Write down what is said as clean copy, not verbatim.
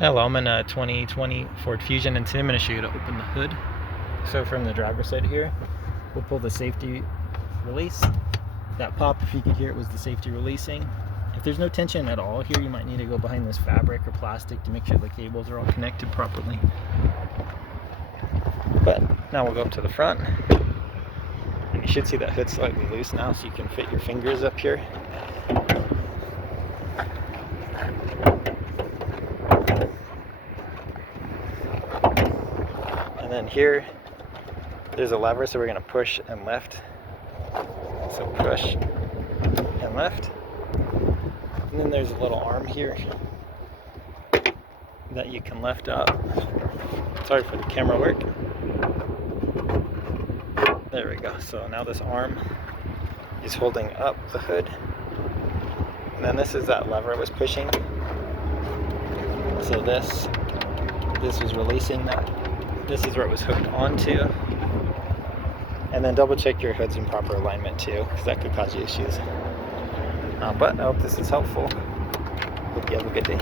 Hello, I'm in a 2020 Ford Fusion, and today I'm going to show you how to open the hood. So from the driver's side here, we'll pull the safety release. That pop, if you could hear it, was the safety releasing. If there's no tension at all here, you might need to go behind this fabric or plastic to make sure the cables are all connected properly. But now we'll go up to the front, and you should see that hood slightly loose now, so you can fit your fingers up here. And then here, there's a lever, so we're going to push and lift. So push and lift. And then there's a little arm here that you can lift up. Sorry for the camera work. There we go. So now this arm is holding up the hood. And then this is that lever I was pushing. So this was releasing that. This is where it was hooked onto. And then double check your hood's in proper alignment too, because that could cause you issues. But I hope this is helpful. Hope you have a good day.